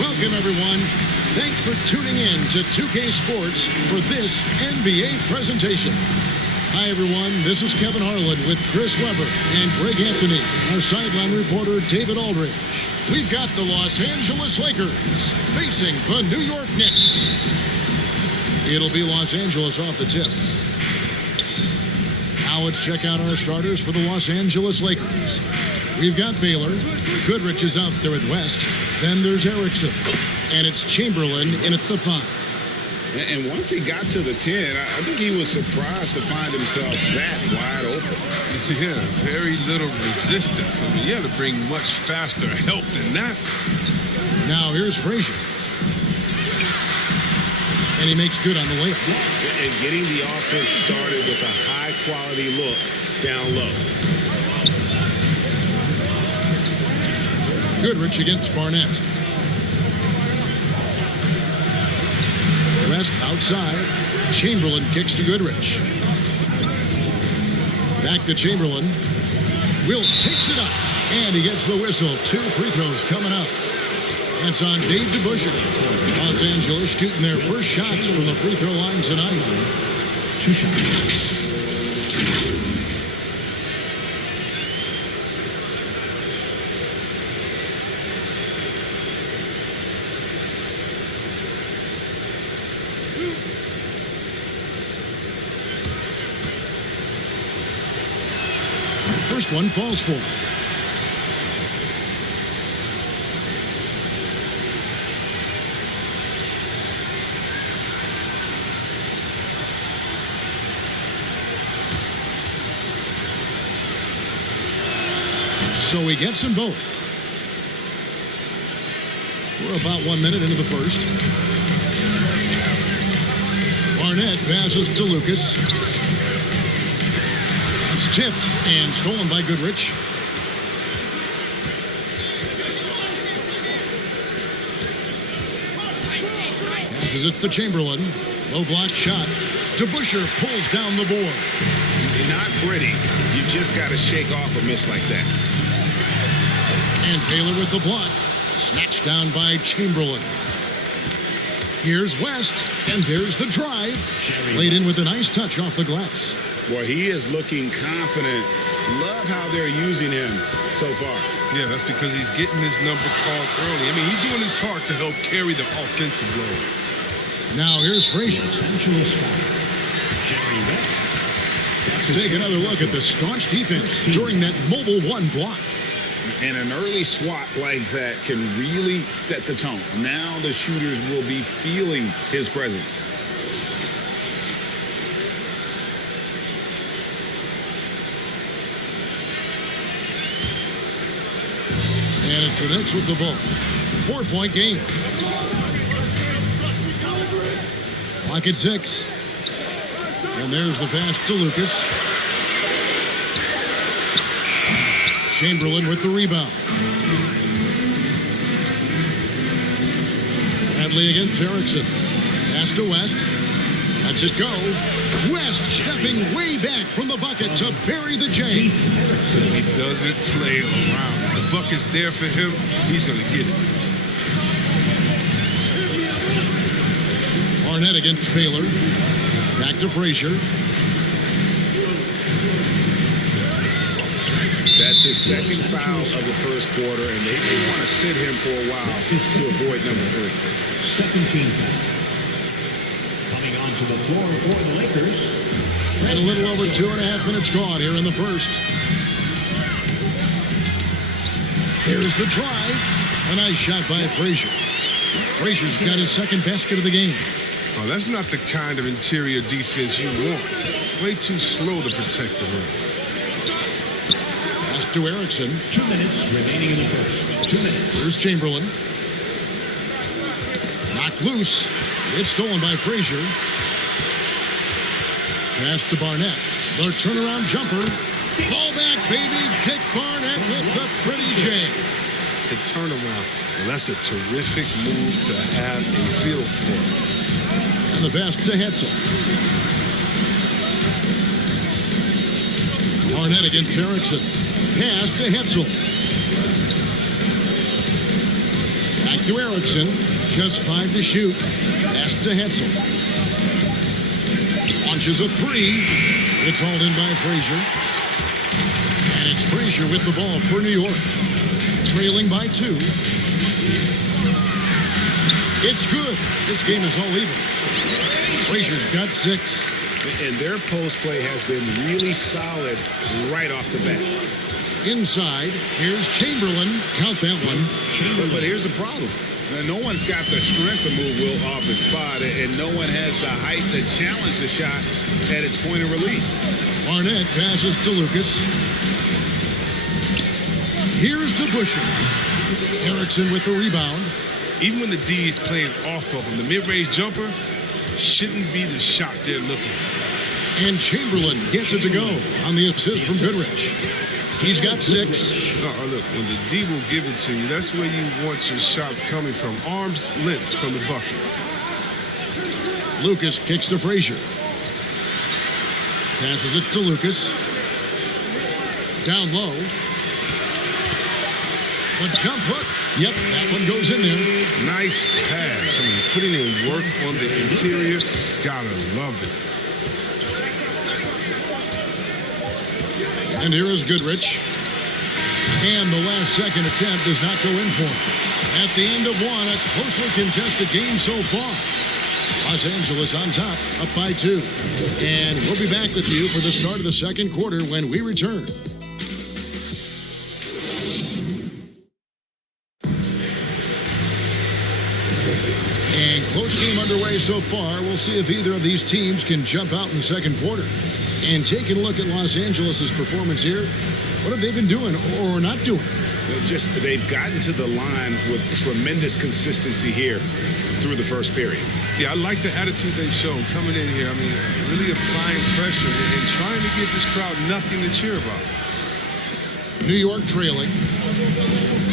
Welcome, everyone. Thanks for tuning in to 2K Sports for this NBA presentation. Hi, everyone. This is Kevin Harlan with Chris Webber and Greg Anthony, our sideline reporter, David Aldridge. We've got the Los Angeles Lakers facing the New York Knicks. It'll be Los Angeles off the tip. Now let's check out our starters for the Los Angeles Lakers. We've got Baylor. Goodrich is out there at West. Then there's Erickson. And it's Chamberlain in at the 5. And once he got to the 10, I think he was surprised to find himself that wide open. Yeah, very little resistance. I mean, you have to bring much faster help than that. Now here's Frazier. And he makes good on the layup. And getting the offense started with a high-quality look down low. Goodrich against Barnett. West outside. Chamberlain kicks to Goodrich. Back to Chamberlain. Wilt takes it up. And he gets the whistle. 2 free throws coming up. That's on Dave DeBusschere. Los Angeles shooting their first shots from the free throw line tonight. 2 shots. First one falls for him. So he gets them both. We're about 1 minute into the first. Barnett passes to Lucas. It's tipped and stolen by Goodrich. Passes it to Chamberlain. Low block shot. DeBusschere pulls down the board. Not pretty. You just got to shake off a miss like that. And Baylor with the block. Snatched down by Chamberlain. Here's West. And there's the drive. Laid in with a nice touch off the glass. Boy, he is looking confident. Love how they're using him so far. Yeah, that's because he's getting his number called early. I mean, he's doing his part to help carry the offensive load. Now here's Frazier. Los Angeles Fire. Jerry West. Take another look at the staunch defense during that mobile 1 block. And an early swat like that can really set the tone. Now the shooters will be feeling his presence. And it's the Knicks with the ball. 4-point game. Clock at 6. And there's the pass to Lucas. Chamberlain with the rebound. Bradley against Erickson. Pass to West. Lets it go. West stepping way back from the bucket to bury the J. He doesn't play around. If the bucket's there for him, he's going to get it. Barnett against Baylor. Back to Frazier. That's his second foul of the first quarter, and they want to sit him for a while to avoid number 3. Second team foul. Coming onto the floor for the Lakers. And a little over 2.5 minutes gone here in the first. Here's the drive. A nice shot by Frazier. Frazier's got his second basket of the game. Oh, that's not the kind of interior defense you want. Way too slow to protect the rim. Pass to Erickson. 2 minutes remaining in the first. 2 minutes. Here's Chamberlain. Knocked loose. It's stolen by Frazier. Pass to Barnett. The turnaround jumper. Fall back, baby. Dick Barnett with the pretty J. The turnaround. Well, that's a terrific move to have a feel for. And the pass to Hetzel. Barnett against Erickson. Pass to Hetzel. Back to Erickson. Just 5 to shoot. Pass to Hetzel. Launches a 3. It's hauled in by Frazier. And it's Frazier with the ball for New York. Trailing by 2. It's good. This game is all even. Frazier's got 6. And their post play has been really solid right off the bat. Inside, here's Chamberlain. Count that one. But here's the problem. No one's got the strength to move Will off his spot, and no one has the height to challenge the shot at its point of release. Barnett passes to Lucas. Here's to Busher. Erickson with the rebound. Even when the D is playing off of him, the mid-range jumper shouldn't be the shot they're looking for. And Chamberlain gets it to go on the assist from Goodrich. He's got 6. Look, when the D will give it to you, that's where you want your shots coming from. Arm's length from the bucket. Lucas kicks to Frazier. Passes it to Lucas. Down low. The jump hook. Yep, that one goes in there. Nice pass. I mean, putting in work on the interior. Gotta love it. And here is Goodrich. And the last second attempt does not go in for him. At the end of one, a closely contested game so far. Los Angeles on top, up by 2. And we'll be back with you for the start of the second quarter when we return. And close game underway so far. We'll see if either of these teams can jump out in the second quarter. And taking a look at Los Angeles' performance here, what have they been doing or not doing? They've gotten to the line with tremendous consistency here through the first period. Yeah, I like the attitude they've shown coming in here. I mean, really applying pressure and trying to give this crowd nothing to cheer about. New York trailing.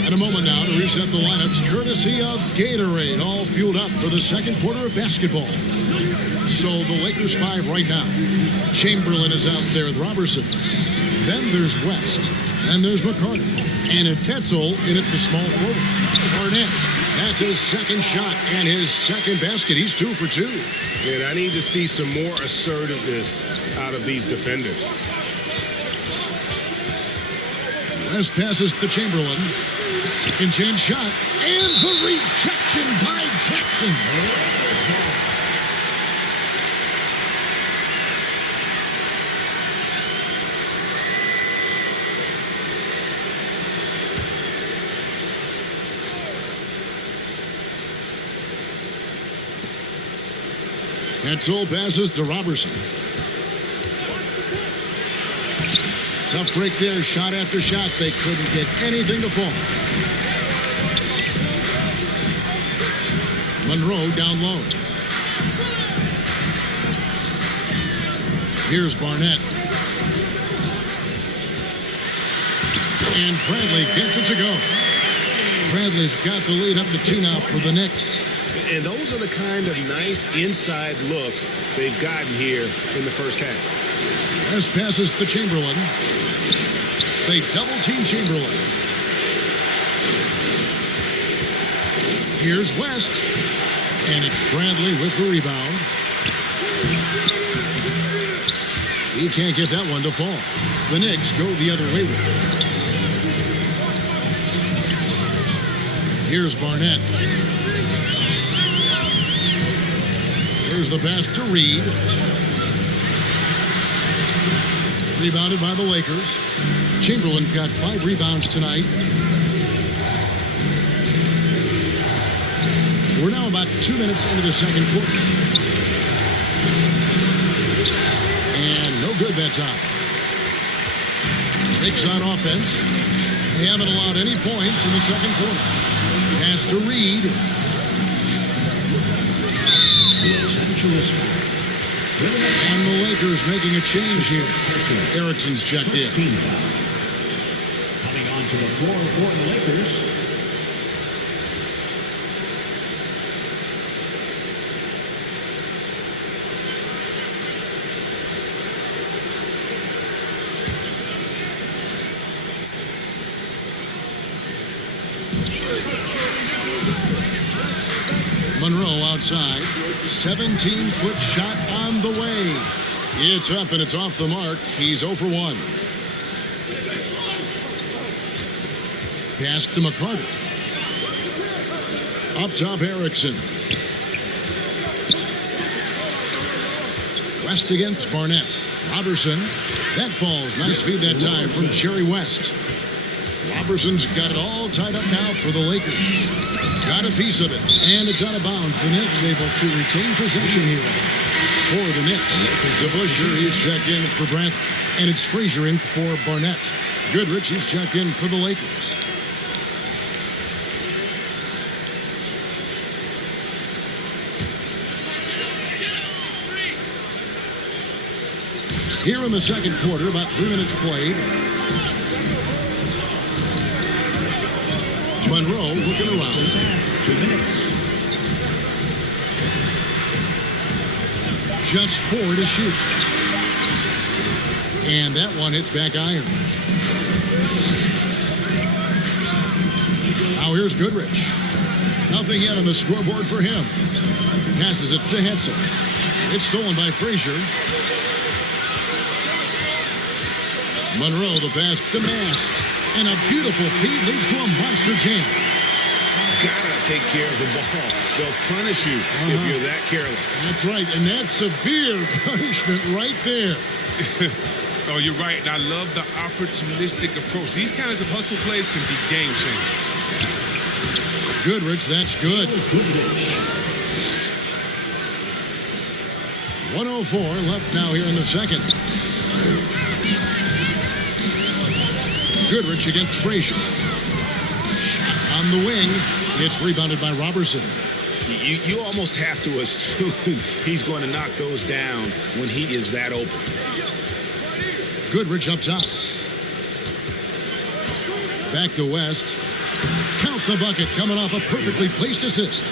And a moment now to reset the lineups courtesy of Gatorade, all fueled up for the second quarter of basketball. So the Lakers 5 right now. Chamberlain is out there with Robertson. Then there's West. And there's McCarty. And it's Hetzel in at the small forward. Barnett. That's his second shot and his second basket. He's 2 for 2. And I need to see some more assertiveness out of these defenders. West passes to Chamberlain. Second chance shot. And the rejection by Jackson. Hetzel passes to Robertson. Tough break there, shot after shot. They couldn't get anything to fall. Monroe down low. Here's Barnett. And Bradley gets it to go. Bradley's got the lead up to 2 now for the Knicks. And those are the kind of nice inside looks they've gotten here in the first half. West passes to Chamberlain. They double-team Chamberlain. Here's West. And it's Bradley with the rebound. He can't get that one to fall. The Knicks go the other way with it. Here's Barnett. Here's the pass to Reed. Rebounded by the Lakers. Chamberlain got 5 rebounds tonight. We're now about 2 minutes into the second quarter. And no good that time. Knicks on offense. They haven't allowed any points in the second quarter. Pass to Reed. And the Lakers making a change here. Erickson's checked in. Coming onto the floor for the Lakers. Monroe outside. 17-foot shot on the way. It's up and it's off the mark. He's 0 for 1. Pass to McCarter. Up top, Erickson. West against Barnett. Robertson. That falls. Nice feed that time from Jerry West. Robertson's got it all tied up now for the Lakers. Got a piece of it, and it's out of bounds. The Knicks able to retain possession here for the Knicks. DeBusschere, he's checked in for Brandt, and it's Frazier in for Barnett. Goodrich, he's checked in for the Lakers. Here in the second quarter, about 3 minutes played. Monroe looking around. 2 minutes. Just 4 to shoot. And that one hits back iron. Now here's Goodrich. Nothing yet on the scoreboard for him. Passes it to Hetzel. It's stolen by Frazier. Monroe, the pass to Mast. And a beautiful feed leads to a monster jam. Gotta take care of the ball. They'll punish you if you're that careless. That's right, and that's severe punishment right there. Oh, you're right, and I love the opportunistic approach. These kinds of hustle plays can be game changers. Goodrich, that's good. Goodrich. 1:04 left now here in the second. Goodrich against Frazier. Shot on the wing. It's rebounded by Robertson. You almost have to assume he's going to knock those down when he is that open. Goodrich up top. Back to West. Count the bucket coming off a perfectly placed assist.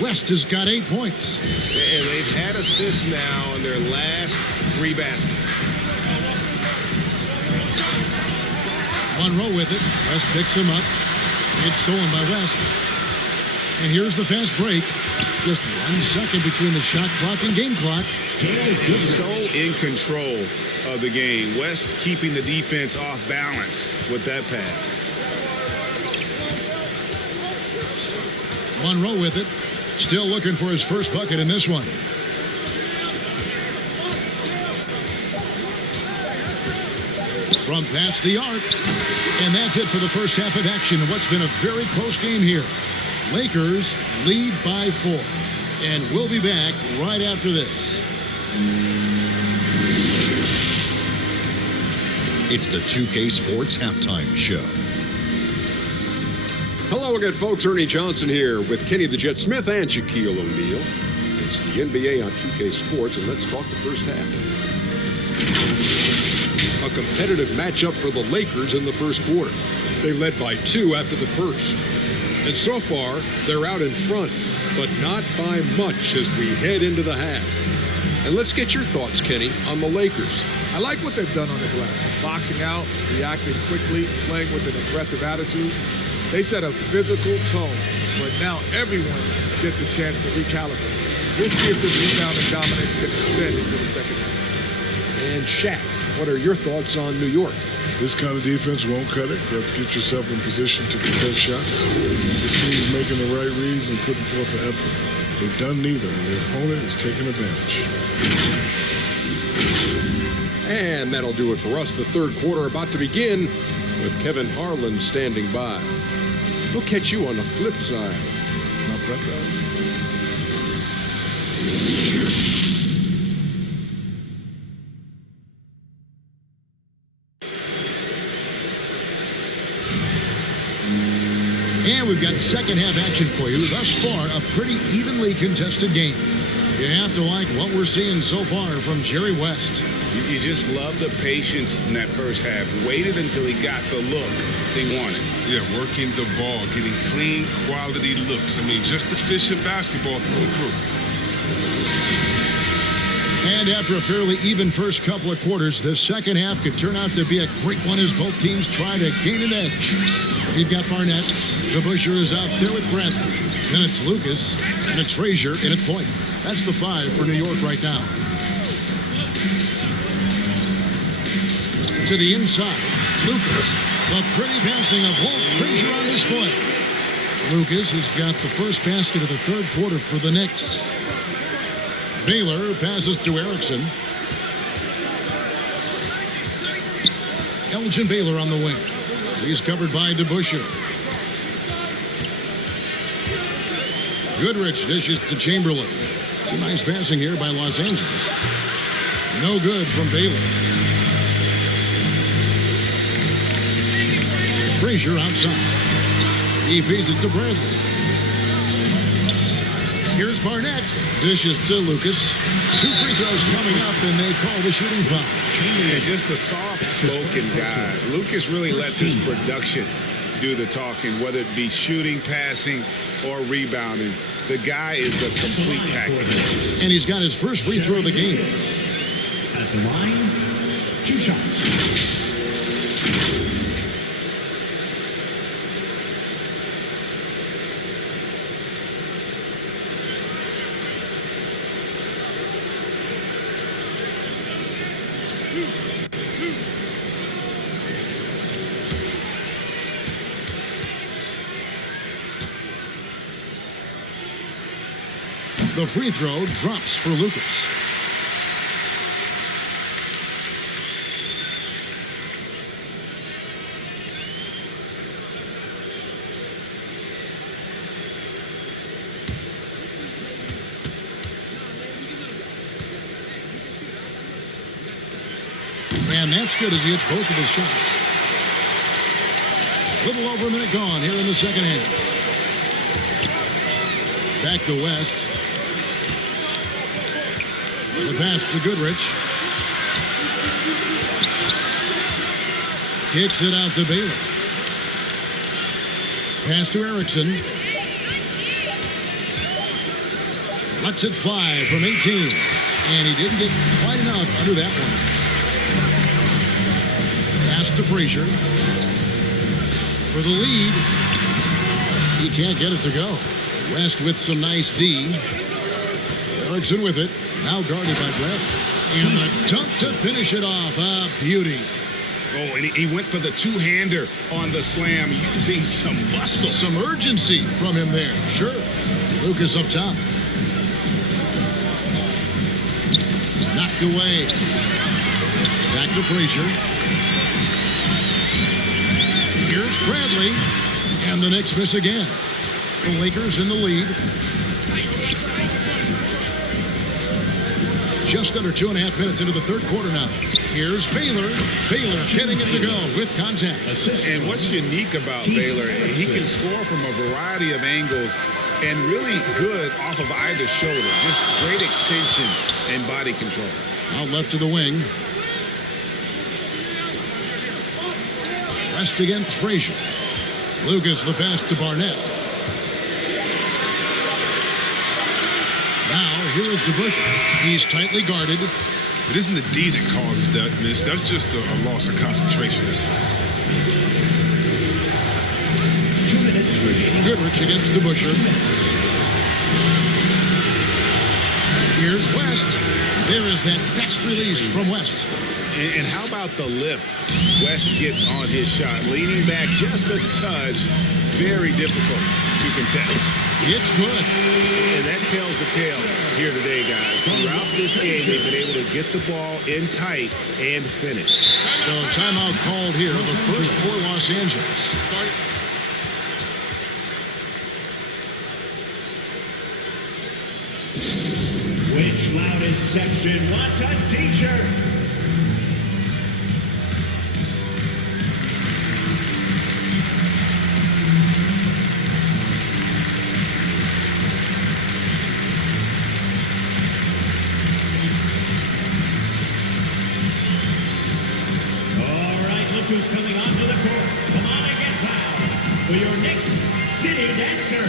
West has got 8 points. And they've had assists now in their last 3 baskets. Monroe with it. West picks him up. It's stolen by West. And here's the fast break. Just 1 second between the shot clock and game clock. He's so in control of the game. West keeping the defense off balance with that pass. Monroe with it. Still looking for his first bucket in this one. From past the arc. And that's it for the first half of action in what's been a very close game here. Lakers lead by 4. And we'll be back right after this. It's the 2K Sports Halftime Show. Hello again, folks. Ernie Johnson here with Kenny the Jet Smith and Shaquille O'Neal. It's the NBA on 2K Sports, and let's talk the first half. A competitive matchup for the Lakers in the first quarter. They led by 2 after the first. And so far, they're out in front, but not by much as we head into the half. And let's get your thoughts, Kenny, on the Lakers. I like what they've done on the glass. Boxing out, reacting quickly, playing with an aggressive attitude. They set a physical tone, but now everyone gets a chance to recalibrate. We'll see if this rebound and dominance can extend into the second half. And Shaq, what are your thoughts on New York? This kind of defense won't cut it. You have to get yourself in position to contest shots. This means making the right reads and putting forth the effort. They've done neither, and their opponent is taking advantage. And that'll do it for us. The third quarter about to begin with Kevin Harlan standing by. We'll catch you on the flip side. Not bad. And we've got second half action for you. Thus far, a pretty evenly contested game. You have to like what we're seeing so far from Jerry West. You just love the patience in that first half. Waited until he got the look they wanted. Yeah, working the ball, getting clean, quality looks. I mean, just efficient basketball through and through. And after a fairly even first couple of quarters, the second half could turn out to be a great one as both teams try to gain an edge. You've got Barnett. DeBusschere is out there with Bradley. Then it's Lucas, and it's Frazier in at point. That's the 5 for New York right now. To the inside, Lucas. The pretty passing of Walt Frazier on display. Lucas has got the first basket of the third quarter for the Knicks. Baylor passes to Erickson. Elgin Baylor on the wing. He's covered by DeBusschere. Goodrich dishes to Chamberlain. Some nice passing here by Los Angeles. No good from Baylor. Frazier outside. He feeds it to Bradley. Here's Barnett. Dishes to Lucas. 2 free throws coming up, and they call the shooting foul. And just a soft-spoken guy. Lucas really lets his production do the talking, whether it be shooting, passing, or rebounding. The guy is the complete package. And he's got his first free throw of the game. At the line, 2 shots. The free throw drops for Lucas. And that's good as he hits both of his shots. Little over a minute gone here in the second half. Back to West. The pass to Goodrich. Kicks it out to Baylor. Pass to Erickson. Lets it fly from 18. And he didn't get quite enough under that one. Pass to Frazier. For the lead. He can't get it to go. West with some nice D. Erickson with it. Now guarded by Brett. And the dunk to finish it off. A beauty. Oh, and he went for the two-hander on the slam, using some muscle. Some urgency from him there. Sure. Lucas up top. Knocked away. Back to Frazier. Here's Bradley. And the Knicks miss again. The Lakers in the lead. Just under 2.5 minutes into the third quarter now. Here's Baylor. Baylor getting it to go with contact. And what's unique about Baylor, he can score from a variety of angles and really good off of either shoulder. Just great extension and body control. Out left to the wing. West against Frazier. Lucas the pass to Barnett. Now, here is DeBusschere. He's tightly guarded. It isn't the D that causes that miss. That's just a loss of concentration at times. 2 minutes remaining. Goodrich against DeBusschere. Here's West. There is that fast release from West. And how about the lift? West gets on his shot, leaning back just a touch. Very difficult to contest. It's good. And that tells the tale here today, guys. Throughout this game, they've been able to get the ball in tight and finish. So timeout called here, the first for Los Angeles. Which loudest section wants a t-shirt? Who's coming onto the court? Come on and get loud for your Knicks City Dancer.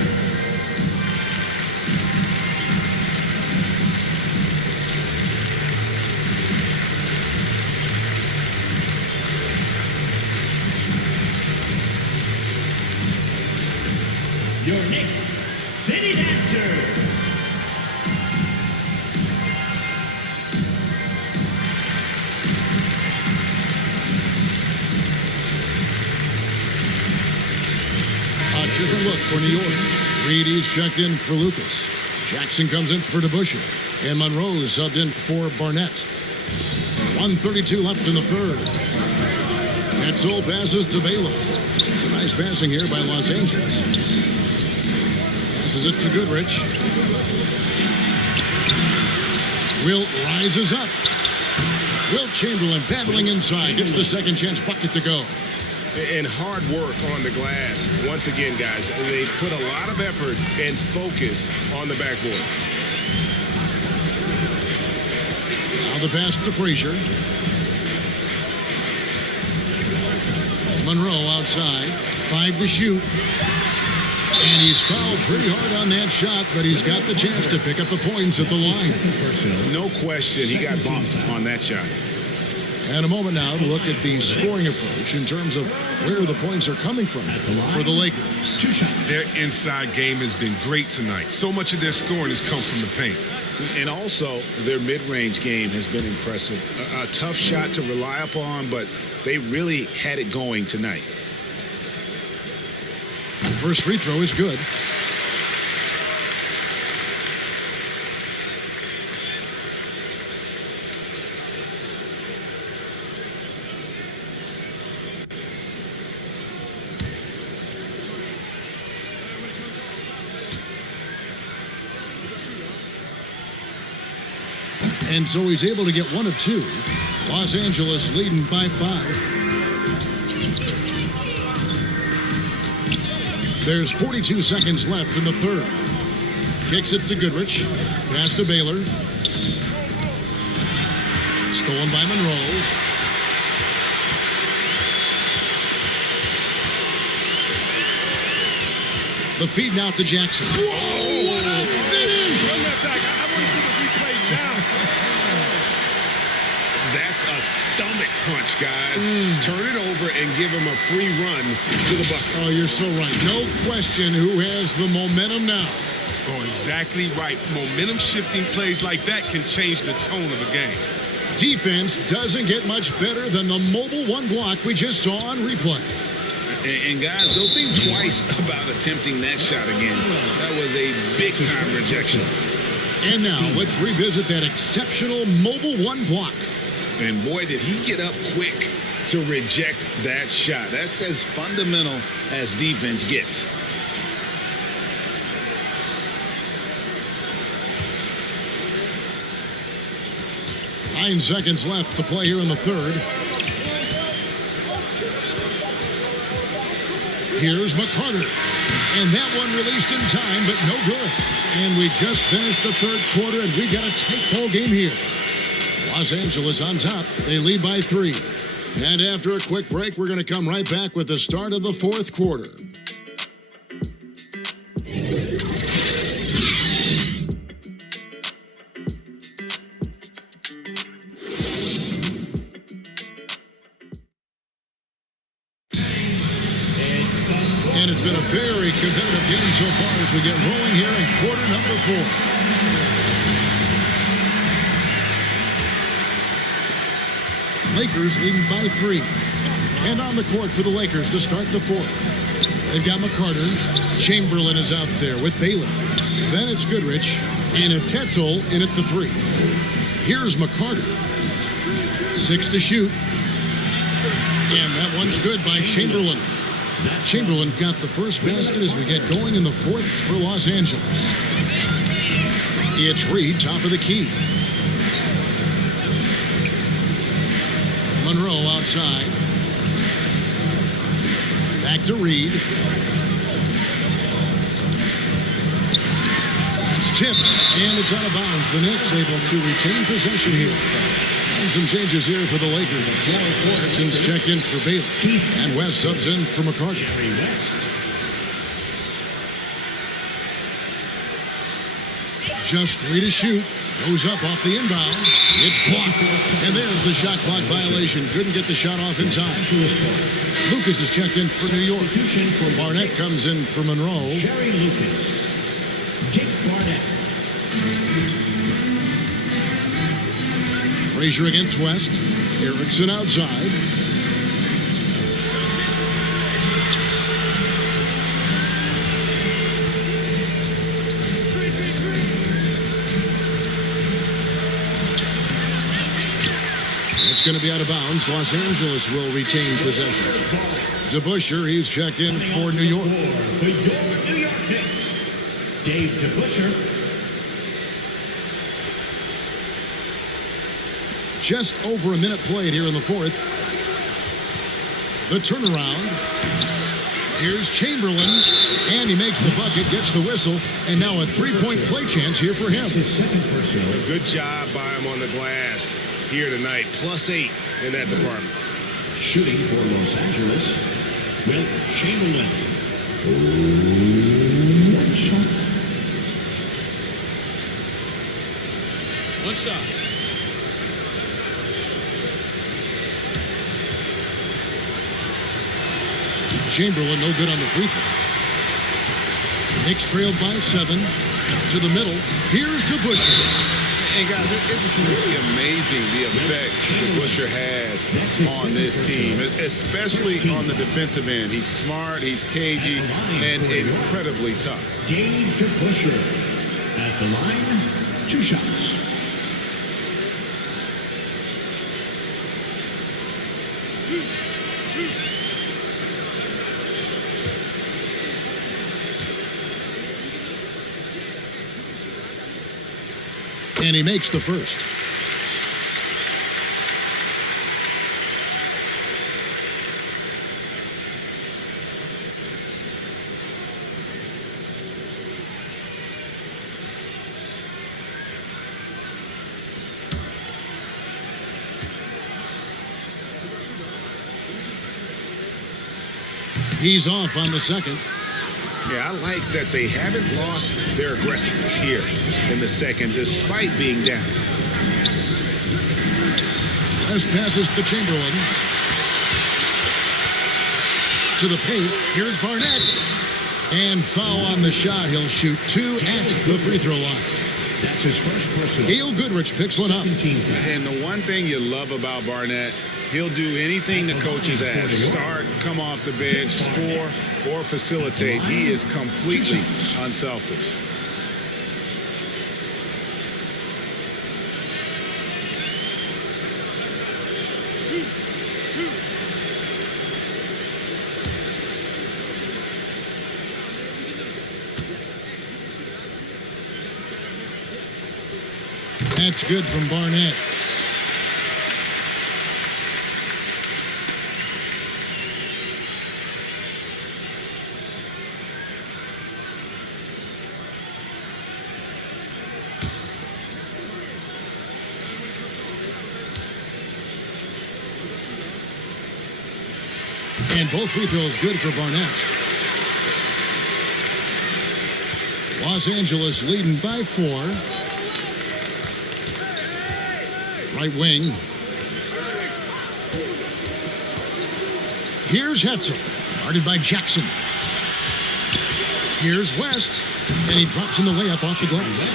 Your Knicks City Dancer. A different look for New York. Reedy's checked in for Lucas. Jackson comes in for DeBusschere. And Monroe subbed in for Barnett. 1:32 left in the third. Etzel passes to Baylor. It's a nice passing here by Los Angeles. Passes it to Goodrich. Wilt rises up. Wilt Chamberlain battling inside. Gets the second chance bucket to go. And hard work on the glass. Once again, guys, they put a lot of effort and focus on the backboard. Now the pass to Frazier. Monroe outside. 5 to shoot. And he's fouled pretty hard on that shot, but he's got the chance to pick up the points at the line. No question, he got bumped on that shot. And a moment now to look at the scoring approach in terms of where the points are coming from for the Lakers. Their inside game has been great tonight. So much of their scoring has come from the paint. And also, their mid-range game has been impressive. A tough shot to rely upon, but they really had it going tonight. First free throw is good. And so he's able to get 1 of 2. Los Angeles leading by 5. There's 42 seconds left in the third. Kicks it to Goodrich. Pass to Baylor. Stolen by Monroe. The feed now to Jackson. Whoa, what a finish! Run that back. I want to see the replay now. That's a stomach punch, guys. Turn it over and give him a free run to the bucket. Oh, you're so right. No question who has the momentum now. Oh, exactly right. Momentum shifting plays like that can change the tone of a game. Defense doesn't get much better than the mobile 1 block we just saw on replay. And guys, don't think twice about attempting that shot again. That was a big-time rejection. And now, let's revisit that exceptional mobile 1 block. And boy, did he get up quick to reject that shot. That's as fundamental as defense gets. Nine seconds left to play here in the third. Here's McCarter. And that one released in time, but no good. And we just finished the third quarter, and we've got a tight ball game here. Los Angeles on top. They lead by 3. And after a quick break, we're going to come right back with the start of the fourth quarter. And it's been a very competitive game so far as we get rolling here in quarter number 4. Lakers leading by 3. And on the court for the Lakers to start the fourth. They've got McCarter. Chamberlain is out there with Baylor. Then it's Goodrich. And it's Etzel in at the 3. Here's McCarter. 6 to shoot. And that one's good by Chamberlain. Chamberlain got the first basket as we get going in the fourth for Los Angeles. It's Reed, top of the key. Monroe outside. Back to Reed. It's tipped, and it's out of bounds. The Knicks able to retain possession here. And some changes here for the Lakers. Erickson's checked in for Baylor. And West subs in for McCarter. Just 3 to shoot. Goes up off the inbound. It's blocked. And there's the shot clock violation. Couldn't get the shot off in time. Lucas is checked in for New York. Barnett comes in for Monroe. Jake Barnett. Frazier against West. Erickson outside. It's going to be out of bounds. Los Angeles will retain possession. DeBusschere, he's checked in for New York. For your New York Knicks, Dave DeBusschere. Just over a minute played here in the fourth. The turnaround. Here's Chamberlain, and he makes the bucket, gets the whistle, and now a three-point play chance here for him. His second personal. A good job by him on the glass here tonight. +8 in that department. Shooting for Los Angeles, Wilt Chamberlain. One shot. What's up? Chamberlain no good on the free throw. Knicks trailed by 7. To the middle. Here's DeBusschere. And guys, it's really amazing the effect DeBusschere has on this team, especially on the defensive end. He's smart, he's cagey, and incredibly tough. Dave DeBusschere at the line, 2 shots. And he makes the first. He's off on the second. Yeah, I like that they haven't lost their aggressiveness here in the second, despite being down. West passes to Chamberlain. To the paint. Here's Barnett. And foul on the shot. He'll shoot 2 at the free throw line. That's his first personal. Gail Goodrich picks one up. And the one thing you love about Barnett, he'll do anything the coaches ask. Start, come off the bench, score, or facilitate. He is completely unselfish. That's good from Barnett. And both free throws good for Barnett. Los Angeles leading by 4. Right wing. Here's Hetzel. Guarded by Jackson. Here's West. And he drops in the layup off the glass.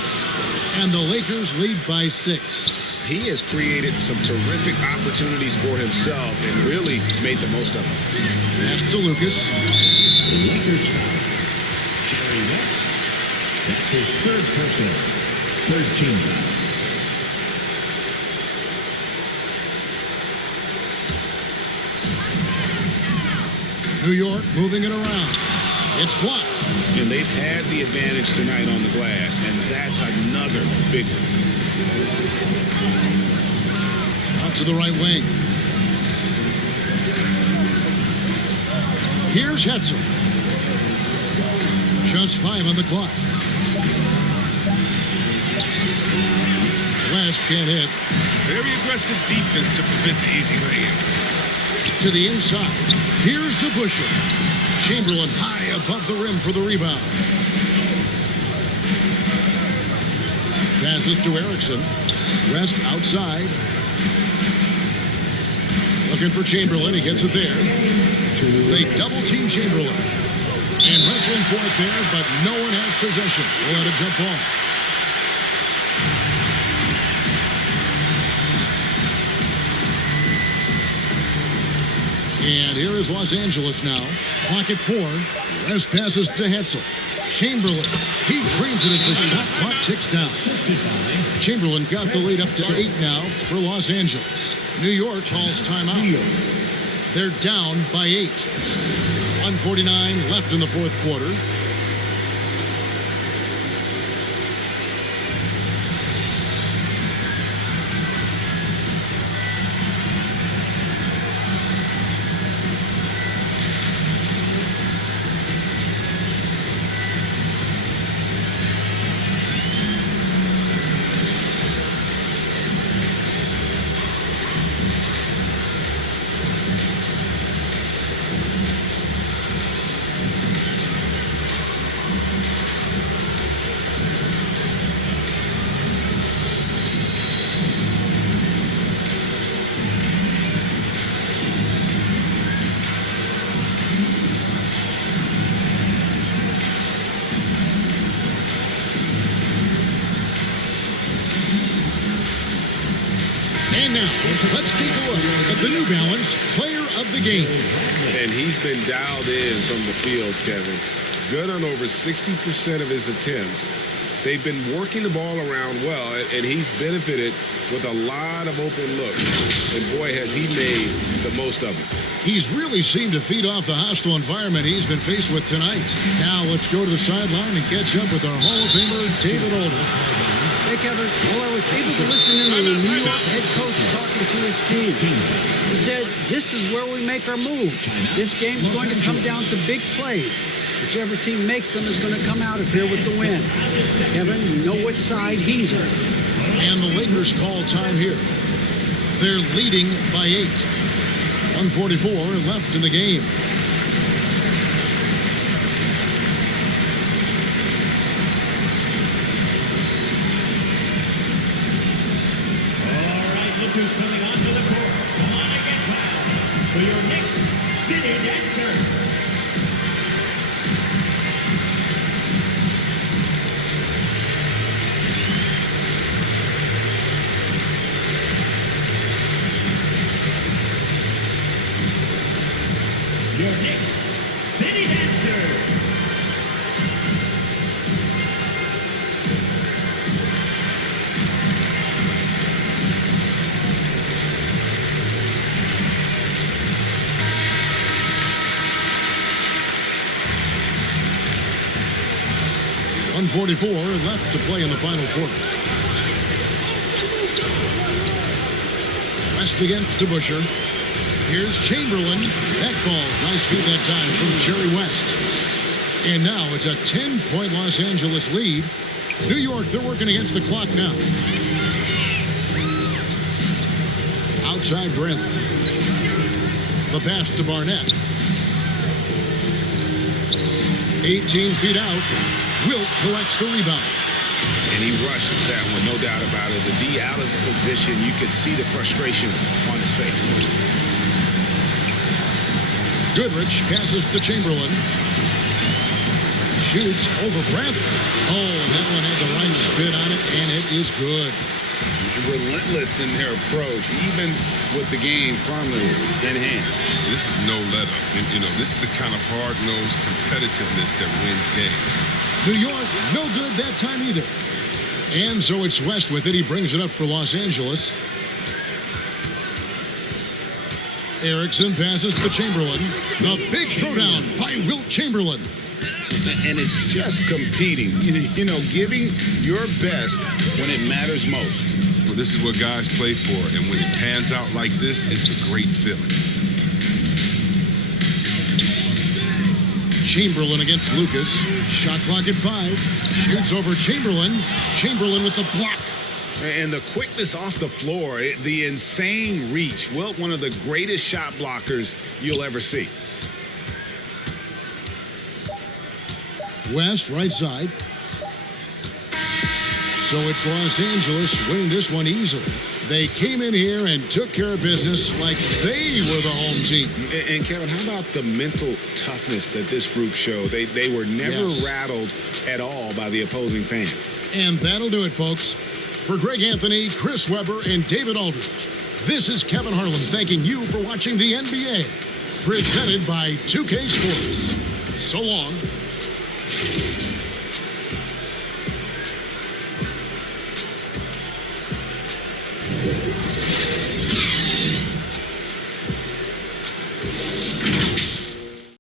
And the Lakers lead by 6. He has created some terrific opportunities for himself and really made the most of them. Pass to Lucas. The Lakers foul. Jerry West. That's his third personal. Third team foul. New York moving it around. It's blocked. And they've had the advantage tonight on the glass, and that's another big one. Out to the right wing. Here's Hetzel. Just 5 on the clock. West can't hit. Very aggressive defense to prevent the easy lay-in. To the inside. Here's DeBusschere. Chamberlain high above the rim for the rebound. Passes to Erickson. West outside. Looking for Chamberlain. He gets it there. They double team Chamberlain. And wrestling for it there, but no one has possession. We'll let it jump ball. And here is Los Angeles now. Clock at 4. West passes to Hetzel. Chamberlain. He trains it as the shot clock ticks down. Chamberlain got the lead up to 8 now for Los Angeles. New York calls timeout. They're down by 8. 1:49 left in the fourth quarter. And now, let's take a look at the New Balance Player of the Game. And he's been dialed in from the field, Kevin. Good on over 60% of his attempts. They've been working the ball around well, and he's benefited with a lot of open looks. And boy, has he made the most of it. He's really seemed to feed off the hostile environment he's been faced with tonight. Now let's go to the sideline and catch up with our Hall of Famer, David Alder. Hey, Kevin, while I was able to listen in on the New York head coach talking to his team, he said, this is where we make our move. This game's going to come down to big plays. Whichever team makes them is going to come out of here with the win. Kevin, you know which side he's on. And the Lakers call time here. They're leading by 8. 1:44 left in the game. All right, look who's coming onto the court. Come on and get fouled for your Knicks City Dancer. Your Knicks City Dancer. .144 left to play in the final quarter. West against DeBusschere. Here's Chamberlain. That falls. Nice feed that time from Jerry West. And now it's a 10-point Los Angeles lead. New York, they're working against the clock now. Outside Brent. The pass to Barnett. 18 feet out. Wilt collects the rebound. And he rushed that one, no doubt about it. The D out of position, you could see the frustration on his face. Goodrich passes to Chamberlain. Shoots over Bradley. Oh, and that one had the right spin on it, and it is good. Relentless in their approach, even with the game firmly in hand. This is no let-up. And, this is the kind of hard-nosed competitiveness that wins games. New York, no good that time either. And so it's West with it. He brings it up for Los Angeles. Erickson passes to Chamberlain. The big throwdown by Wilt Chamberlain. And it's just competing, giving your best when it matters most. Well, this is what guys play for, and when it pans out like this, it's a great feeling. Chamberlain against Lucas. Shot clock at 5. Shoots over Chamberlain. Chamberlain with the block. And the quickness off the floor, the insane reach. Wilt, one of the greatest shot blockers you'll ever see. West, right side. So it's Los Angeles winning this one easily. They came in here and took care of business like they were the home team. And Kevin, how about the mental toughness that this group showed. They were never rattled at all by the opposing fans. And that'll do it, folks. For Greg Anthony, Chris Webber, and David Aldridge, this is Kevin Harlan thanking you for watching the NBA, presented by 2K Sports. So long.